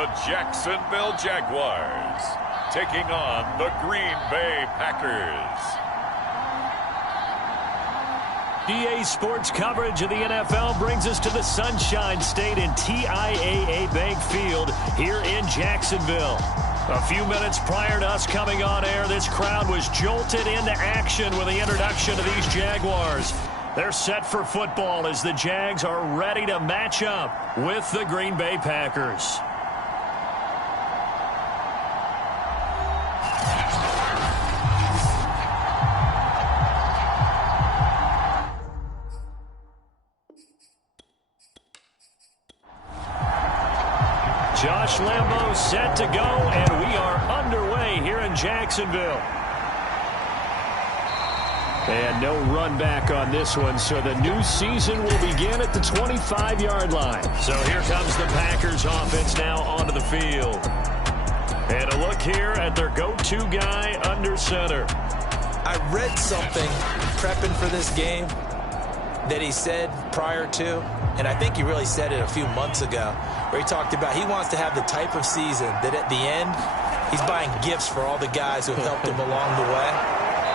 the Jacksonville Jaguars, taking on the Green Bay Packers. EA Sports coverage of the NFL brings us to the Sunshine State in TIAA Bank Field here in Jacksonville. A few minutes prior to us coming on air, this crowd was jolted into action with the introduction of these Jaguars. They're set for football as the Jags are ready to match up with the Green Bay Packers. Josh Lambo set to go, and we are underway here in Jacksonville. And no run back on this one, so the new season will begin at the 25-yard line. So here comes the Packers offense now onto the field. And a look here at their go-to guy under center. I read something prepping for this game that he said prior to, and I think he really said it a few months ago, where he talked about he wants to have the type of season that at the end, he's buying gifts for all the guys who have helped him along the way.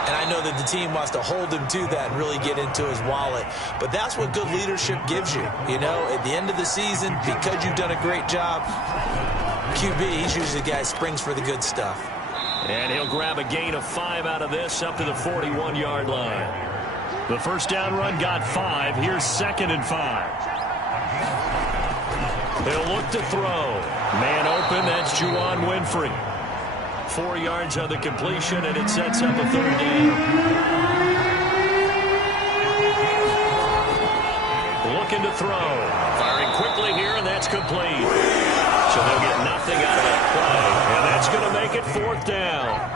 And I know that the team wants to hold him to that and really get into his wallet. But that's what good leadership gives you. You know, at the end of the season, because you've done a great job, QB, he's usually the guy who springs for the good stuff. And he'll grab a gain of 5 out of this up to the 41-yard line. The first down run got 5. Here's 2nd and 5. He'll look to throw. Man open, that's Juwan Winfrey. 4 yards on the completion, and it sets up a 3rd down. Looking to throw. Firing quickly here, and that's complete. So they'll get nothing out of that play, and that's going to make it 4th down.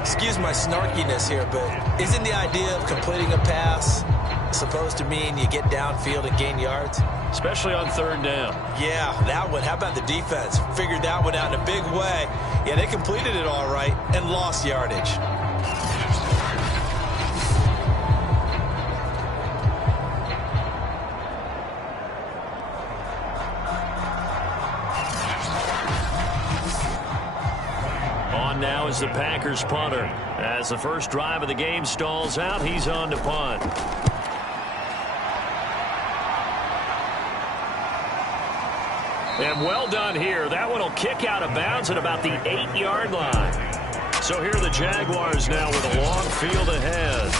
Excuse my snarkiness here, but isn't the idea of completing a pass supposed to mean you get downfield and gain yards? Especially on 3rd down. Yeah, that one. How about the defense? Figured that one out in a big way. Yeah, they completed it all right and lost yardage. On now is the Packers punter. As the first drive of the game stalls out, he's on to punt. And well done here. That one will kick out of bounds at about the 8-yard line. So here are the Jaguars now with a long field ahead.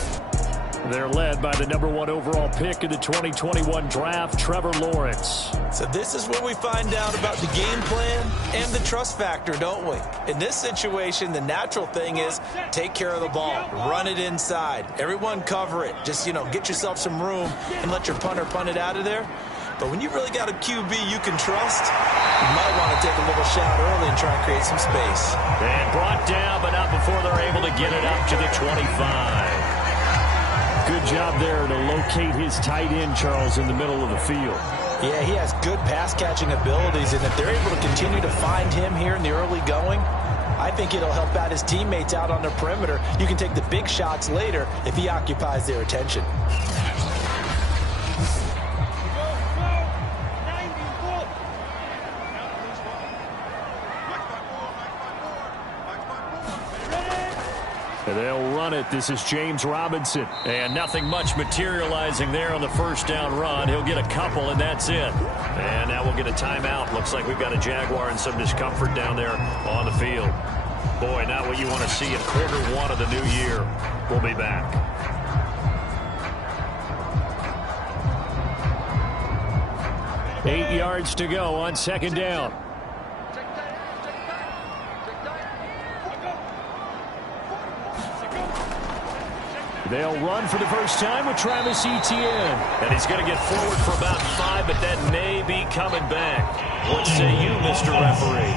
They're led by the #1 overall pick in the 2021 draft, Trevor Lawrence. So this is where we find out about the game plan and the trust factor, don't we? In this situation, the natural thing is take care of the ball. Run it inside. Everyone cover it. Just, get yourself some room and let your punter punt it out of there. But when you really got a QB you can trust, you might want to take a little shot early and try and create some space. And brought down, but not before they're able to get it up to the 25. Good job there to locate his tight end, Charles, in the middle of the field. Yeah, he has good pass-catching abilities, and if they're able to continue to find him here in the early going, I think it'll help out his teammates out on the perimeter. You can take the big shots later if he occupies their attention. They'll run it. This is James Robinson. And nothing much materializing there on the first down run. He'll get a couple, and that's it. And now we'll get a timeout. Looks like we've got a Jaguar and some discomfort down there on the field. Boy, not what you want to see in Q1 of the new year. We'll be back. Eight yards to go on 2nd down. They'll run for the first time with Travis Etienne. And he's going to get forward for about 5, but that may be coming back. What say you, Mr. Referee?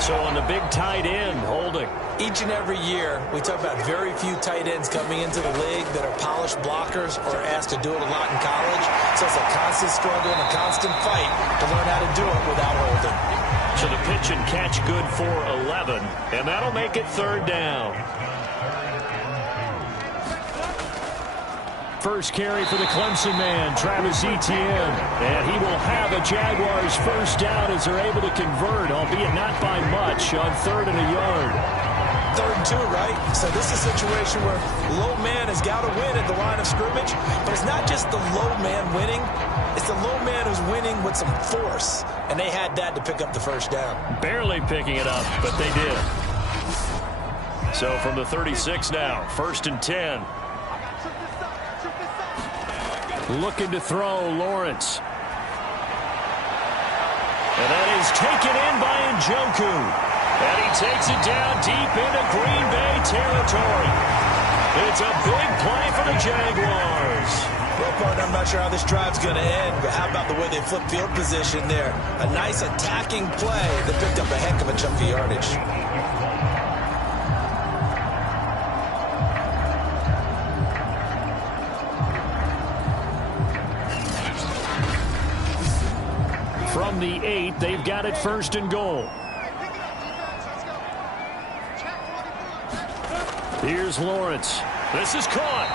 So on the big tight end, holding. Each and every year, we talk about very few tight ends coming into the league that are polished blockers or asked to do it a lot in college. So it's a constant struggle and a constant fight to learn how to do it without holding. So the pitch and catch good for 11, and that'll make it 3rd down. First carry for the Clemson man, Travis Etienne. And he will have a Jaguars first down as they're able to convert, albeit not by much, on 3rd and a yard. 3rd and 2, right? So this is a situation where low man has got to win at the line of scrimmage. But it's not just the low man winning. It's the low man who's winning with some force. And they had that to pick up the first down. Barely picking it up, but they did. So from the 36 now, 1st and 10. Looking to throw, Lawrence. And that is taken in by Njoku. And he takes it down deep into Green Bay territory. It's a big play for the Jaguars. Well, partner, I'm not sure how this drive's going to end, but how about the way they flip field position there? A nice attacking play that picked up a heck of a chunk of yardage. From the 8, they've got it 1st and goal. Here's Lawrence. This is caught.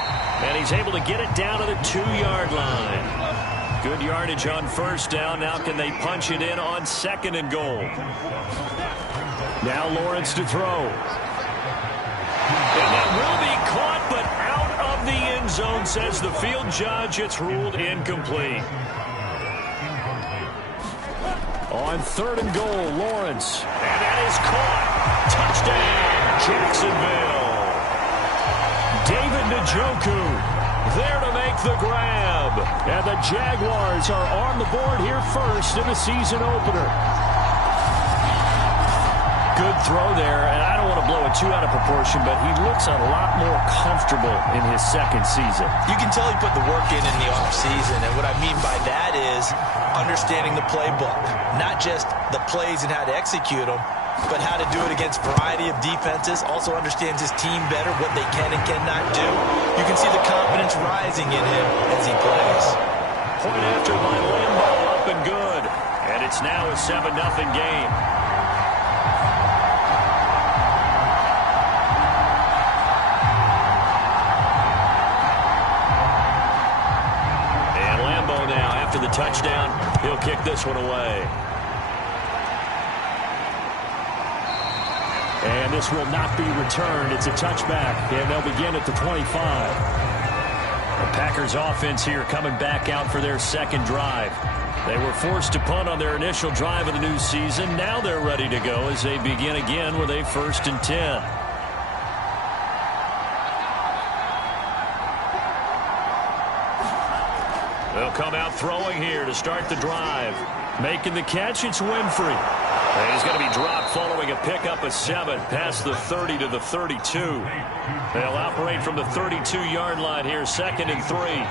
And he's able to get it down to the 2-yard line. Good yardage on 1st down. Now can they punch it in on 2nd and goal? Now Lawrence to throw. And that will be caught, but out of the end zone, says the field judge. It's ruled incomplete. On 3rd and goal, Lawrence. And that is caught. Touchdown, Jacksonville. David Njoku there to make the grab. And the Jaguars are on the board here first in the season opener. Good throw there, and I don't want to blow it too out of proportion, but he looks a lot more comfortable in his 2nd season. You can tell he put the work in the offseason, and what I mean by that is understanding the playbook. Not just the plays and how to execute them, but how to do it against a variety of defenses. Also understands his team better, what they can and cannot do. You can see the confidence rising in him as he plays. Point after by Lambo, up and good. And it's now a 7-0 game. And Lambo now, after the touchdown, he'll kick this one away. And this will not be returned. It's a touchback, and they'll begin at the 25. The Packers offense here coming back out for their 2nd drive. They were forced to punt on their initial drive of the new season. Now they're ready to go as they begin again with a 1st and 10. They'll come out throwing here to start the drive. Making the catch, it's Winfrey. And he's going to be dropped following a pickup of 7 past the 30 to the 32. They'll operate from the 32-yard line here, 2nd and 3.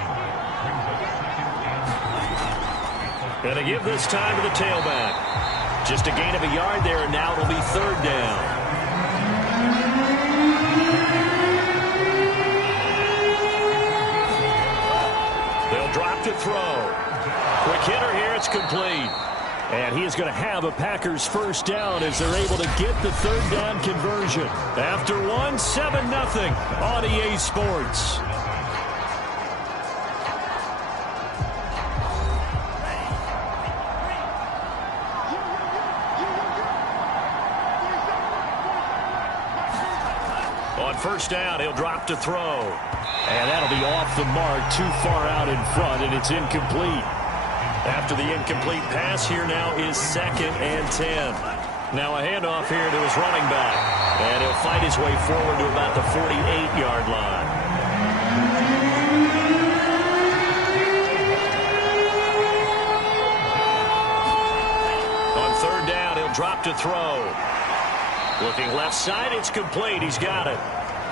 And they give this time to the tailback. Just a gain of a yard there, and now it'll be 3rd down. They'll drop to throw. Quick hitter here, it's complete. And he is going to have a Packers first down as they're able to get the 3rd down conversion. After 7-0 on EA Sports. On 1st down, he'll drop to throw. And that'll be off the mark, too far out in front, and it's incomplete. After the incomplete pass, here now is 2nd and 10. Now a handoff here to his running back. And he'll fight his way forward to about the 48-yard line. On 3rd down, he'll drop to throw. Looking left side, it's complete. He's got it.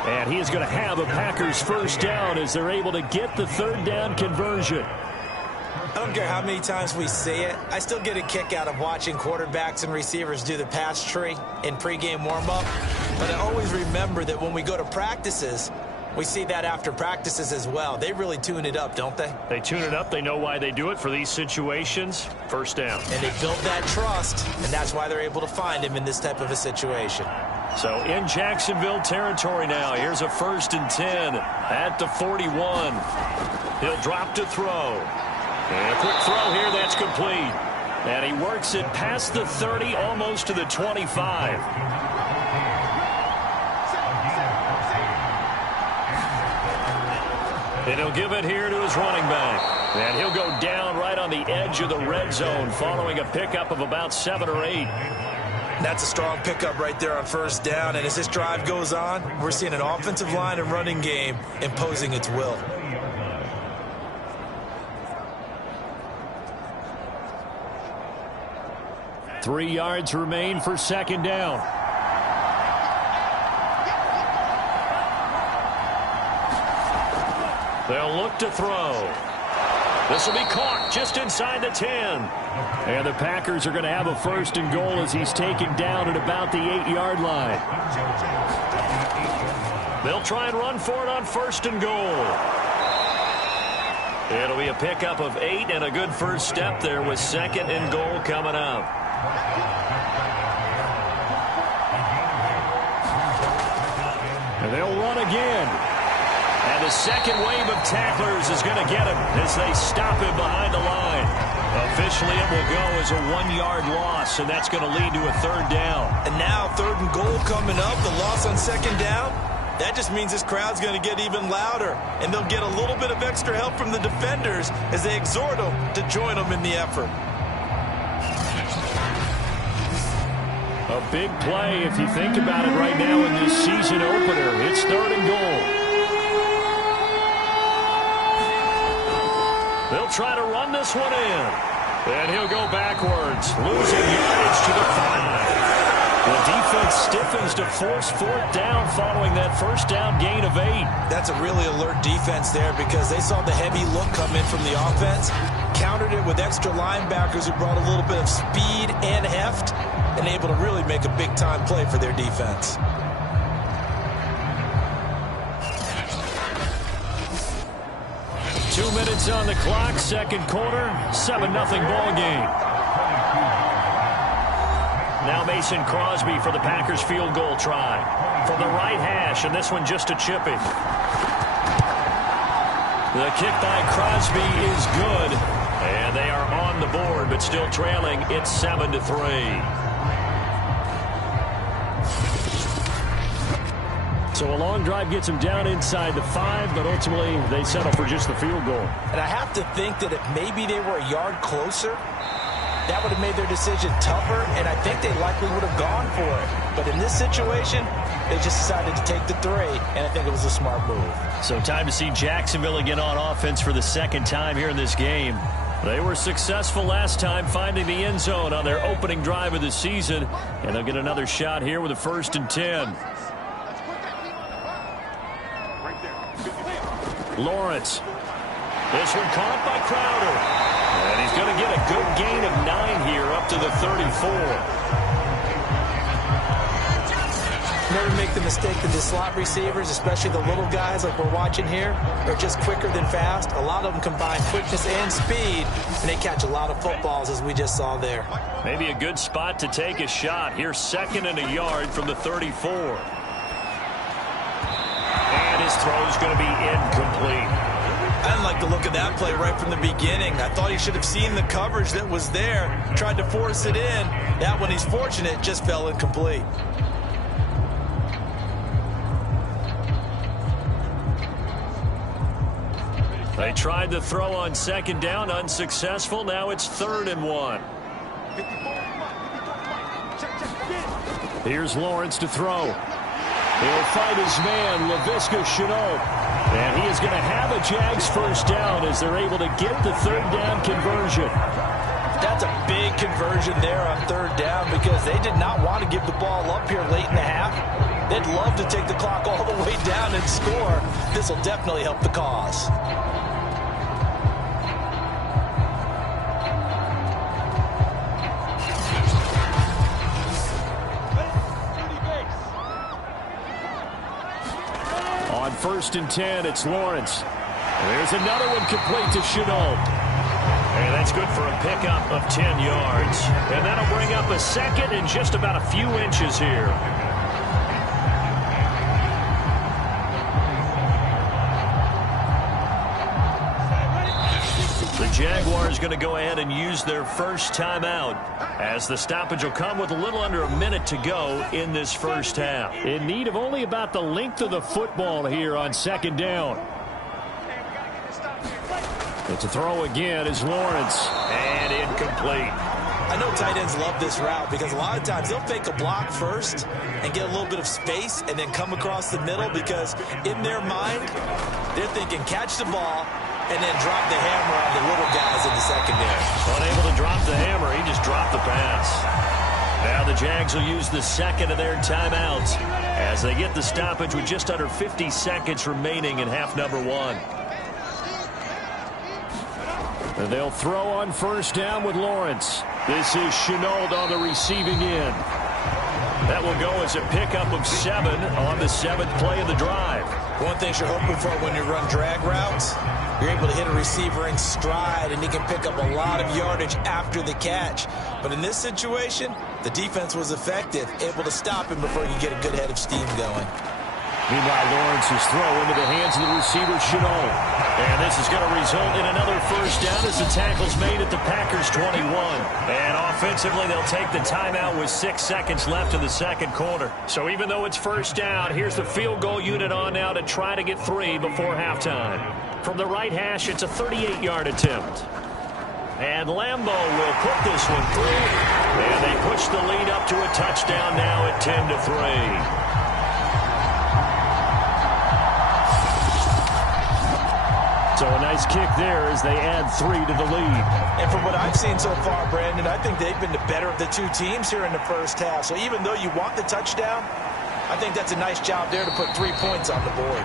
And he is going to have a Packers first down as they're able to get the 3rd down conversion. I don't care how many times we see it. I still get a kick out of watching quarterbacks and receivers do the pass tree in pregame warm-up. But I always remember that when we go to practices, we see that after practices as well. They really tune it up, don't they? They tune it up. They know why they do it for these situations. First down. And they built that trust, and that's why they're able to find him in this type of a situation. So in Jacksonville territory now. Here's a 1st and 10 at the 41. He'll drop to throw. And a quick throw here. That's complete. And he works it past the 30, almost to the 25. And he'll give it here to his running back. And he'll go down right on the edge of the red zone following a pickup of about 7 or 8. That's a strong pickup right there on 1st down. And as this drive goes on, we're seeing an offensive line and running game imposing its will. Three yards remain for 2nd down. They'll look to throw. This will be caught just inside the 10. And the Packers are going to have a 1st and goal as he's taken down at about the 8-yard line. They'll try and run for it on 1st and goal. It'll be a pickup of 8 and a good first step there with 2nd and goal coming up. And they'll run again. And the second wave of tacklers is going to get him as they stop him behind the line. Officially, it will go as a 1-yard loss, and that's going to lead to a 3rd down. And now 3rd and goal coming up, the loss on 2nd down. That just means this crowd's going to get even louder, and they'll get a little bit of extra help from the defenders as they exhort them to join them in the effort. A big play if you think about it right now in this season opener. It's 3rd and goal. They'll try to run this one in. And he'll go backwards, losing yardage to the 5. The defense stiffens to force 4th down following that 1st down gain of 8. That's a really alert defense there because they saw the heavy look come in from the offense, countered it with extra linebackers who brought a little bit of speed and heft, and able to really make a big-time play for their defense. Two minutes on the clock, 2nd quarter, 7-0 ball game. Now Mason Crosby for the Packers field goal try. From the right hash, and this one just a chipping. The kick by Crosby is good. And they are on the board, but still trailing. It's 7-3. So a long drive gets them down inside the 5, but ultimately they settle for just the field goal. And I have to think that if maybe they were a yard closer, that would have made their decision tougher, and I think they likely would have gone for it. But in this situation, they just decided to take the 3, and I think it was a smart move. So time to see Jacksonville again on offense for the 2nd time here in this game. They were successful last time finding the end zone on their opening drive of the season, and they'll get another shot here with a 1st and 10. Lawrence. This one caught by Crowder. And he's going to get a good gain of 9 here up to the 34. Never make the mistake that the slot receivers, especially the little guys like we're watching here, are just quicker than fast. A lot of them combine quickness and speed, and they catch a lot of footballs as we just saw there. Maybe a good spot to take a shot. Here's 2nd and a yard from the 34. And his throw is going to be incomplete. I didn't like the look of that play right from the beginning. I thought he should have seen the coverage that was there, tried to force it in. That one, he's fortunate, just fell incomplete. They tried the throw on 2nd down, unsuccessful. Now it's 3rd and 1. Here's Lawrence to throw. He'll fight his man, Laviska Shenault. And he is going to have a Jags 1st down as they're able to get the 3rd down conversion. That's a big conversion there on 3rd down because they did not want to give the ball up here late in the half. They'd love to take the clock all the way down and score. This will definitely help the cause. On 1st and 10, it's Lawrence. There's another one complete to Shenault. And that's good for a pickup of 10 yards. And that'll bring up a 2nd and just about a few inches here. Jaguars going to go ahead and use their first timeout, as the stoppage will come with a little under a minute to go in this first half. In need of only about the length of the football here on second down. It's a throw again is Lawrence. And incomplete. I know tight ends love this route because a lot of times they'll fake a block first and get a little bit of space and then come across the middle, because in their mind, they're thinking catch the ball and then drop the hammer on the little guys in the secondary. Unable to drop the hammer, he just dropped the pass. Now the Jags will use the second of their timeouts as they get the stoppage with just under 50 seconds remaining in half number one. And they'll throw on first down with Lawrence. This is Chenault on the receiving end. That will go as a pickup of 7 on the 7th play of the drive. One thing you're hoping for when you run drag routes, you're able to hit a receiver in stride and he can pick up a lot of yardage after the catch. But in this situation, the defense was effective, able to stop him before he could get a good head of steam going. Meanwhile, Lawrence's throw into the hands of the receiver, Chenault. And this is going to result in another first down as the tackle's made at the Packers' 21. And offensively, they'll take the timeout with 6 seconds left in the second quarter. So even though it's first down, here's the field goal unit on now to try to get 3 before halftime. From the right hash, it's a 38-yard attempt. And Lambeau will put this one through. And they push the lead up to a touchdown now at 10-3. So a nice kick there as they add 3 to the lead. And from what I've seen so far, Brandon, I think they've been the better of the two teams here in the first half. So even though you want the touchdown, I think that's a nice job there to put 3 points on the board.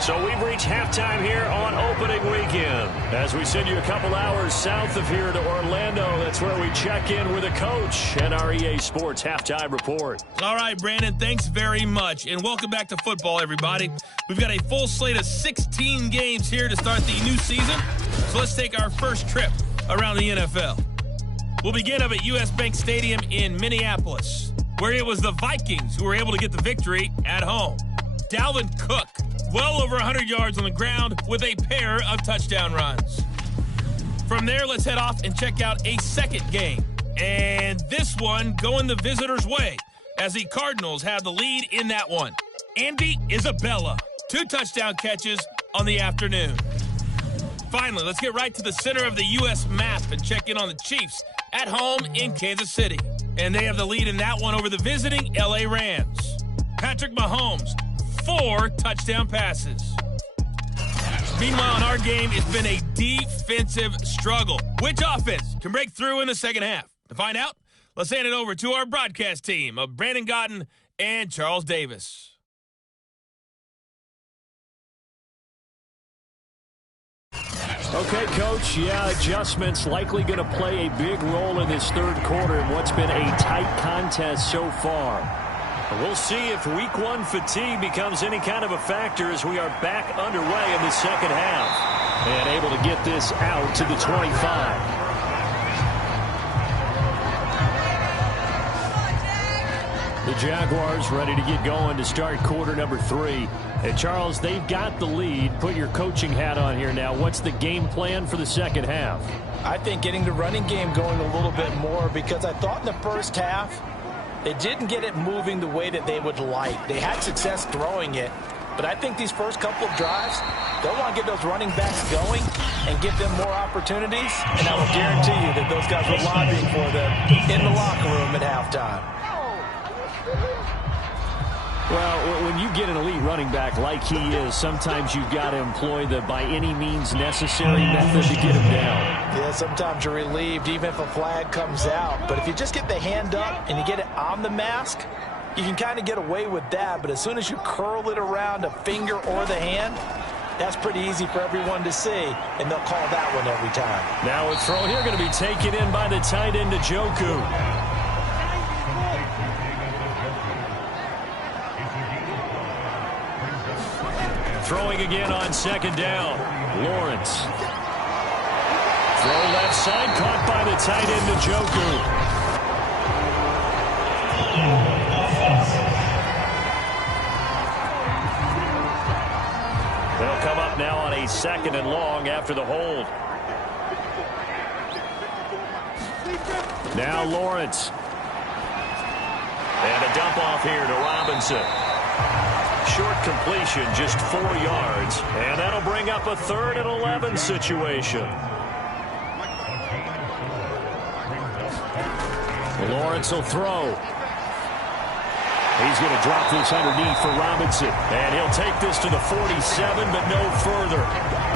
So we've reached halftime here on opening weekend. As we send you a couple hours south of here to Orlando, that's where we check in with a coach and our EA Sports halftime report. All right, Brandon, thanks very much. And welcome back to football, everybody. We've got a full slate of 16 games here to start the new season. So let's take our first trip around the NFL. We'll begin up at US Bank Stadium in Minneapolis, where it was the Vikings who were able to get the victory at home. Dalvin Cook, well over 100 yards on the ground with a pair of touchdown runs. From there, let's head off and check out a second game. And this one going the visitors' way as the Cardinals have the lead in that one. Andy Isabella, 2 touchdown catches on the afternoon. Finally, let's get right to the center of the U.S. map and check in on the Chiefs at home in Kansas City. And they have the lead in that one over the visiting L.A. Rams. Patrick Mahomes, 4 touchdown passes. Meanwhile, in our game, it's been a defensive struggle. Which offense can break through in the second half? To find out, let's hand it over to our broadcast team of Brandon Gotten and Charles Davis. Okay, Coach, adjustments likely going to play a big role in this third quarter in what's been a tight contest so far. We'll see if week 1 fatigue becomes any kind of a factor as we are back underway in the second half. And able to get this out to the 25. The Jaguars ready to get going to start quarter number 3. And Charles, they've got the lead. Put your coaching hat on here now. What's the game plan for the second half? I think getting the running game going a little bit more, because I thought in the first half they didn't get it moving the way that they would like. They had success throwing it, but I think these first couple of drives, they'll want to get those running backs going and give them more opportunities, and I will guarantee you that those guys were lobbying for them in the locker room at halftime. Well, when you get an elite running back like he is, sometimes you've got to employ the by any means necessary method to get him down. Yeah, sometimes you're relieved even if a flag comes out. But if you just get the hand up and you get it on the mask, you can kind of get away with that. But as soon as you curl it around a finger or the hand, that's pretty easy for everyone to see, and they'll call that one every time. Now a throw here going to be taken in by the tight end, Njoku. Throwing again on second down. Lawrence. Throw left side, caught by the tight end, Njoku. They'll come up now on a 2nd and long after the hold. Now Lawrence. And a dump off here to Robinson. Short completion, just 4 yards. And that'll bring up a 3rd and 11 situation. Lawrence will throw. He's going to drop this underneath for Robinson. And he'll take this to the 47, but no further,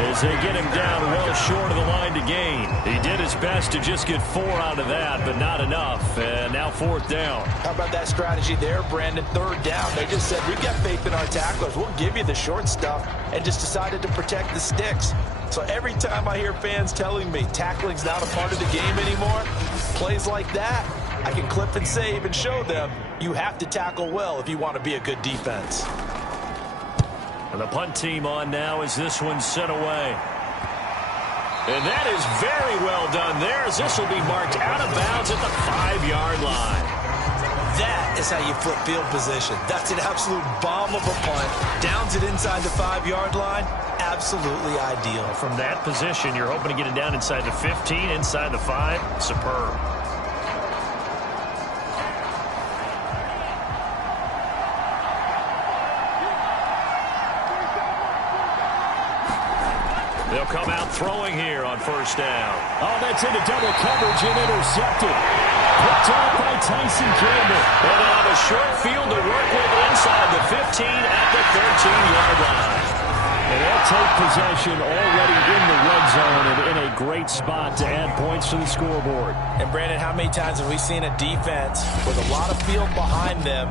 as they get him down well short of the line to gain. He did his best to just get 4 out of that, but not enough. And now 4th down. How about that strategy there, Brandon? 3rd down. They just said, we've got faith in our tacklers. We'll give you the short stuff, and just decided to protect the sticks. So every time I hear fans telling me tackling's not a part of the game anymore, plays like that, I can clip and save and show them you have to tackle well if you want to be a good defense. And the punt team on now as this one's sent away. And that is very well done there, as this will be marked out of bounds at the 5-yard line. That is how you flip field position. That's an absolute bomb of a punt. Downs it inside the 5-yard line. Absolutely ideal. From that position, you're hoping to get it down inside the 15, inside the 5. Superb. They'll come out throwing here on 1st down. Oh, that's into double coverage and intercepted. Picked off by Tyson Campbell. And they'll have a short field to work with inside the 15 at the 13-yard line. And they'll take possession already in the red zone and in a great spot to add points to the scoreboard. And, Brandon, how many times have we seen a defense with a lot of field behind them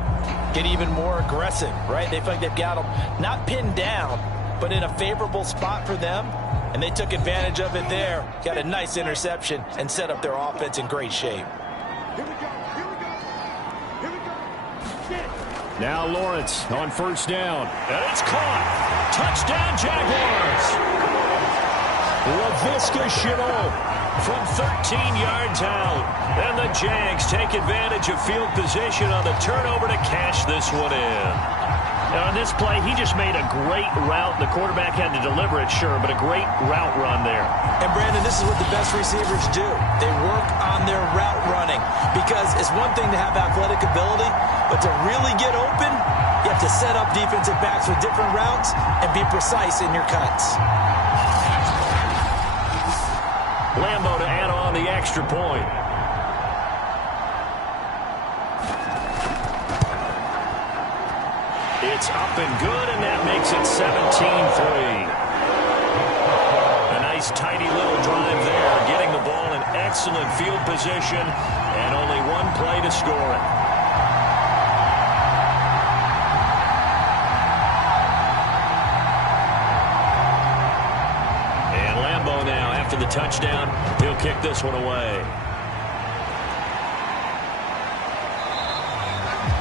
get even more aggressive, right? They feel like they've got them not pinned down, but in a favorable spot for them. And they took advantage of it there. Got a nice interception and set up their offense in great shape. Now Lawrence on 1st down. And it's caught. Touchdown, Jaguars. LaVisca Chenault from 13 yards out. And the Jags take advantage of field position on the turnover to cash this one in. Now, on this play, he just made a great route. The quarterback had to deliver it, sure, but a great route run there. And, Brandon, this is what the best receivers do. They work on their route running, because it's one thing to have athletic ability, but to really get open, you have to set up defensive backs with different routes and be precise in your cuts. Lambo to add on the extra point. It's up and good, and that makes it 17-3. A nice, tidy little drive there, getting the ball in excellent field position, and only one play to score it. And Lambo now, after the touchdown, he'll kick this one away.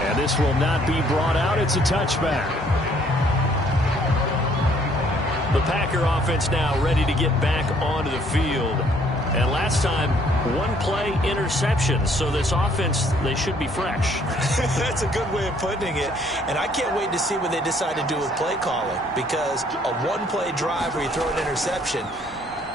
And this will not be brought out. It's a touchback. The Packer offense now ready to get back onto the field. And last time, one play interception. So this offense, they should be fresh. That's a good way of putting it. And I can't wait to see what they decide to do with play calling, because a one-play drive where you throw an interception,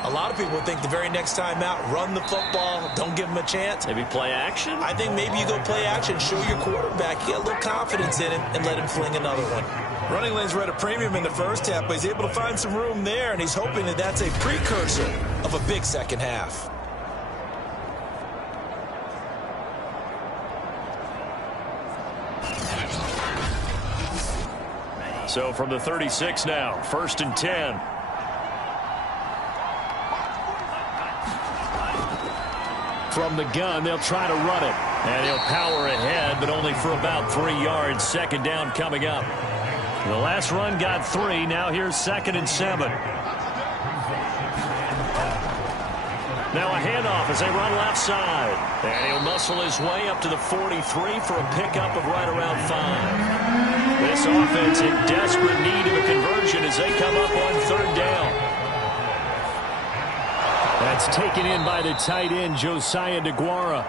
a lot of people think the very next time out, run the football, don't give them a chance. Maybe play action? I think maybe you go play action, show your quarterback, get a little confidence in him, and let him fling another one. Running lanes were at a premium in the first half, but he's able to find some room there, and he's hoping that that's a precursor of a big second half. So from the 36 now, 1st and 10. From the gun, they'll try to run it. And he'll power ahead, but only for about 3 yards. 2nd down coming up. The last run got 3. Now here's 2nd and 7. Now a handoff as they run left side. And he'll muscle his way up to the 43 for a pickup of right around 5. This offense in desperate need of a conversion as they come up on 3rd down. That's taken in by the tight end, Josiah DeGuara.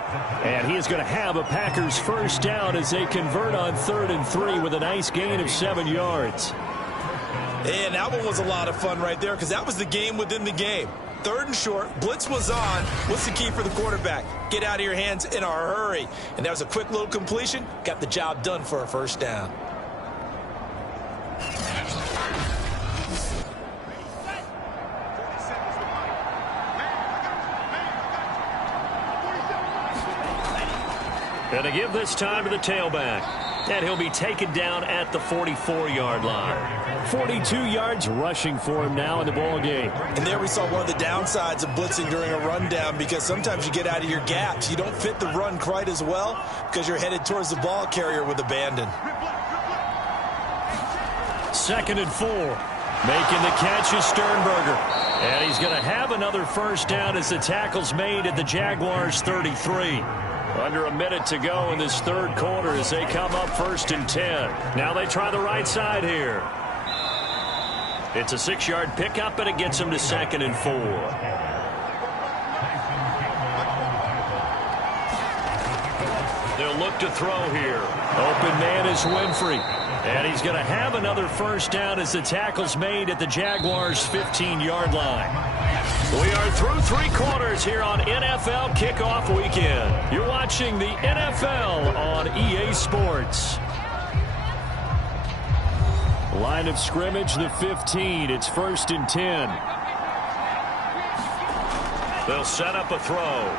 And he is going to have a Packers 1st down as they convert on 3rd and 3 with a nice gain of 7 yards. And that one was a lot of fun right there because that was the game within the game. 3rd and short, blitz was on. What's the key for the quarterback? Get out of your hands in a hurry. And that was a quick little completion. Got the job done for a first down. Going to give this time to the tailback. And he'll be taken down at the 44-yard line. 42 yards rushing for him now in the ball game. And there we saw one of the downsides of blitzing during a rundown because sometimes you get out of your gaps. You don't fit the run quite as well because you're headed towards the ball carrier with abandon. 2nd and 4. Making the catch is Sternberger. And he's going to have another first down as the tackle's made at the Jaguars' 33. Under a minute to go in this 3rd quarter as they come up 1st and 10. Now they try the right side here. It's a 6-yard pickup, and it gets them to 2nd and 4. They'll look to throw here. Open man is Winfrey. And he's going to have another first down as the tackle's made at the Jaguars' 15-yard line. We are through 3 quarters here on NFL Kickoff Weekend. You're watching the NFL on EA Sports. Line of scrimmage, the 15. It's 1st and 10. They'll set up a throw.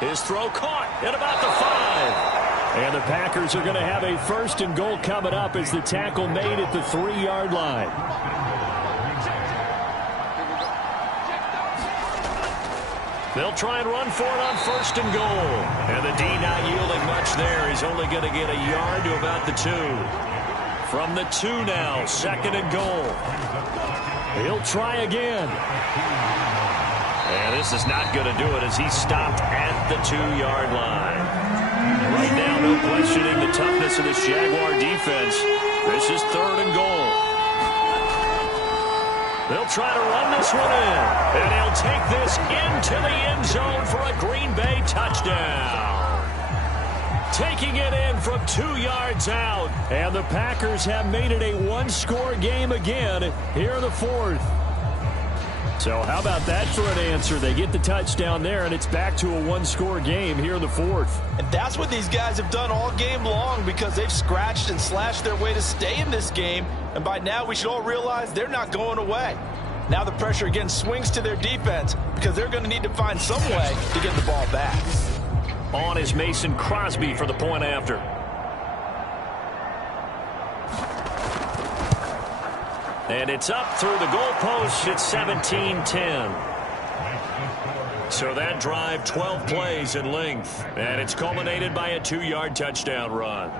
His throw caught at about the 5. And the Packers are going to have a 1st and goal coming up as the tackle made at the 3-yard line. They'll try and run for it on 1st and goal. And the D not yielding much there. He's only going to get a yard to about the 2. From the 2 now, 2nd and goal. He'll try again. And this is not going to do it as he's stopped at the 2-yard line. Right now, no questioning the toughness of this Jaguar defense. This is 3rd and goal. They'll try to run this one in. And he'll take this into the end zone for a Green Bay touchdown. Taking it in from 2 yards out. And the Packers have made it a 1-score game again here in the 4th. So how about that for an answer? They get the touchdown there, and it's back to a 1-score game here in the 4th. And that's what these guys have done all game long because they've scratched and slashed their way to stay in this game. And by now, we should all realize they're not going away. Now the pressure again swings to their defense because they're going to need to find some way to get the ball back. On is Mason Crosby for the point after. And it's up through the goalpost. It's 17-10. So that drive, 12 plays in length. And it's culminated by a 2-yard touchdown run.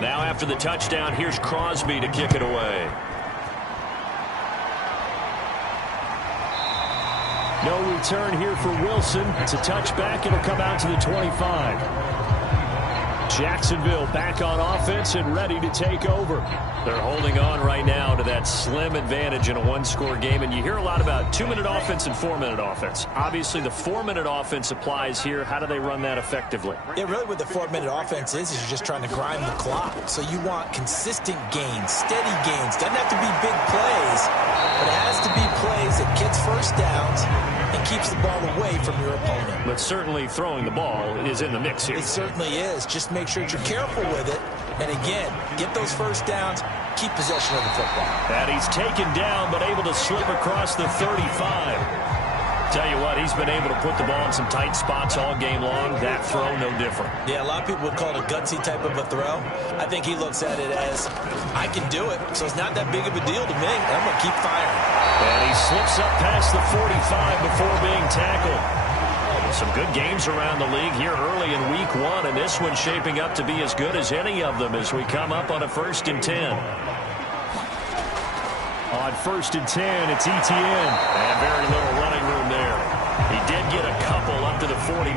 Now after the touchdown, here's Crosby to kick it away. No return here for Wilson. It's a touchback. It'll come out to the 25. Jacksonville back on offense and ready to take over. They're holding on right now to that slim advantage in a 1-score game. And you hear a lot about 2-minute offense and 4-minute offense. Obviously, the 4-minute offense applies here. How do they run that effectively? Yeah, really what the 4-minute offense is you're just trying to grind the clock. So you want consistent gains, steady gains. Doesn't have to be big plays, but it has to be plays that gets first downs and keeps the ball away from your opponent. But certainly throwing the ball is in the mix here. It certainly is. Just make sure that you're careful with it. And again, get those first downs, keep possession of the football. And he's taken down, but able to slip across the 35. Tell you what, he's been able to put the ball in some tight spots all game long. That throw, no different. Yeah, a lot of people would call it a gutsy type of a throw. I think he looks at it as, I can do it, so it's not that big of a deal to me. I'm going to keep firing. And he slips up past the 45 before being tackled. Some good games around the league here early in week 1, and this one's shaping up to be as good as any of them as we come up on a 1st and 10. On 1st and 10, it's Etienne. And very little running room there. He did get a couple up to the 49.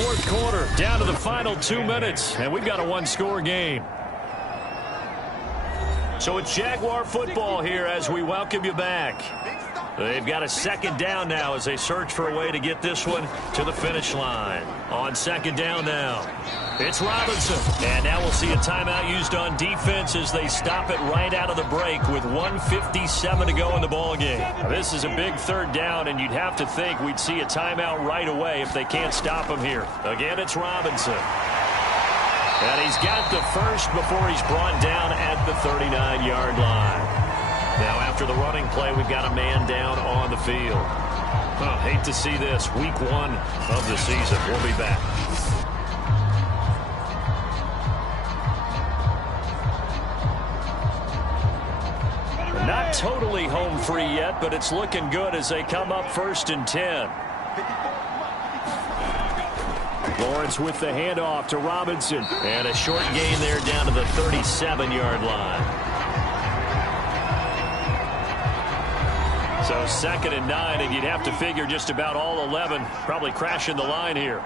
fourth quarter, down to the final 2 minutes, and we've got a one-score game. So it's Jaguar football here as we welcome you back. They've got a second down now as they search for a way to get this one to the finish line. On second down now, it's Robinson. And now we'll see a timeout used on defense as they stop it right out of the break with 1:57 to go in the ballgame. This is a big third down, and you'd have to think we'd see a timeout right away if they can't stop him here. Again, it's Robinson. And he's got the first before he's brought down at the 39-yard line. Now, after the running play, we've got a man down on the field. Oh, hate to see this. Week 1 of the season. We'll be back. Not totally home free yet, but it's looking good as they come up 1st and 10. Lawrence with the handoff to Robinson. And a short gain there down to the 37-yard line. So 2nd and 9, and you'd have to figure just about all 11 probably crashing the line here.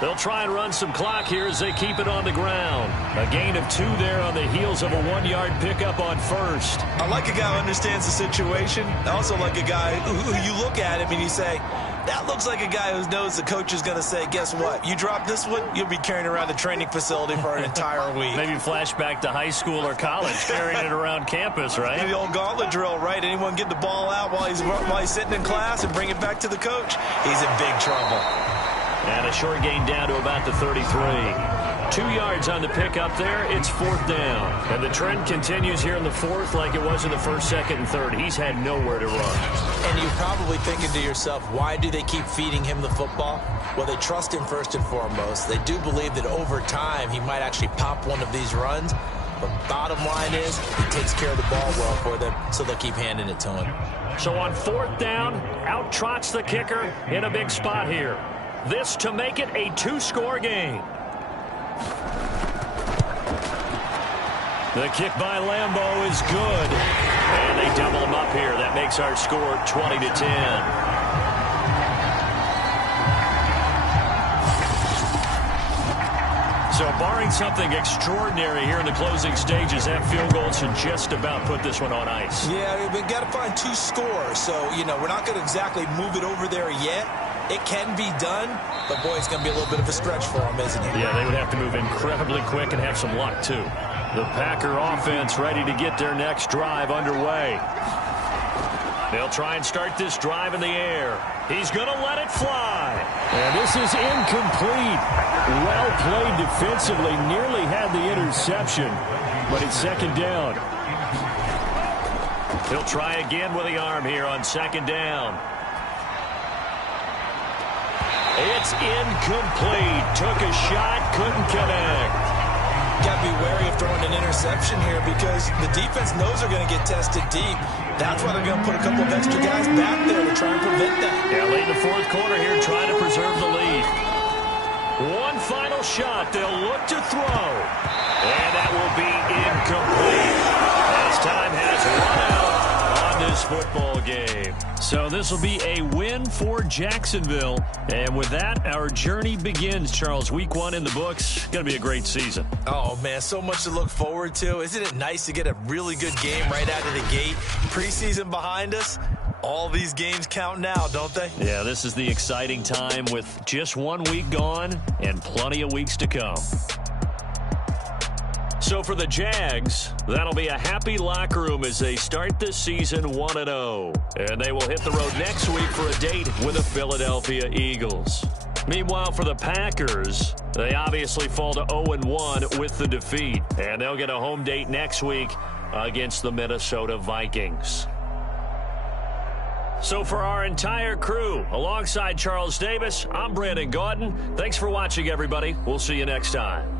They'll try and run some clock here as they keep it on the ground. A gain of 2 there on the heels of a 1-yard pickup on first. I like a guy who understands the situation. I also like a guy who you look at him and you say, that looks like a guy who knows the coach is going to say, guess what? You drop this one, you'll be carrying around the training facility for an entire week. Maybe flashback to high school or college, carrying it around campus, right? The old gauntlet drill, right? Anyone get the ball out while he's sitting in class and bring it back to the coach? He's in big trouble. And a short gain down to about the 33. 2 yards on the pickup there. It's 4th down. And the trend continues here in the 4th like it was in the 1st, 2nd, and 3rd. He's had nowhere to run. And you're probably thinking to yourself, why do they keep feeding him the football? Well, they trust him first and foremost. They do believe that over time he might actually pop one of these runs. But bottom line is he takes care of the ball well for them, so they'll keep handing it to him. So on 4th down, out trots the kicker in a big spot here. This to make it a 2-score game. The kick by Lambeau is good. And they double him up here. That makes our score 20-10. So barring something extraordinary here in the closing stages, that field goal should just about put this one on ice. Yeah, we've got to find 2 scores. So, we're not going to exactly move it over there yet. It can be done, but, boy, it's going to be a little bit of a stretch for them, isn't it? Yeah, they would have to move incredibly quick and have some luck, too. The Packer offense ready to get their next drive underway. They'll try and start this drive in the air. He's going to let it fly. And this is incomplete. Well played defensively. Nearly had the interception, but it's 2nd down. He'll try again with the arm here on 2nd down. It's incomplete. Took a shot, couldn't connect. Got to be wary of throwing an interception here because the defense knows they're going to get tested deep. That's why they're going to put a couple of extra guys back there to try and prevent that. Yeah, late in the 4th quarter here, trying to preserve the lead. One final shot. They'll look to throw. And that will be incomplete as time has run out on this football game. So this will be a win for Jacksonville. And with that, our journey begins, Charles. Week 1 in the books. Going to be a great season. Oh, man, so much to look forward to. Isn't it nice to get a really good game right out of the gate? Preseason behind us. All these games count now, don't they? Yeah, this is the exciting time with just 1 week gone and plenty of weeks to come. So for the Jags, that'll be a happy locker room as they start this season 1-0. And they will hit the road next week for a date with the Philadelphia Eagles. Meanwhile, for the Packers, they obviously fall to 0-1 with the defeat. And they'll get a home date next week against the Minnesota Vikings. So for our entire crew, alongside Charles Davis, I'm Brandon Gaudin. Thanks for watching, everybody. We'll see you next time.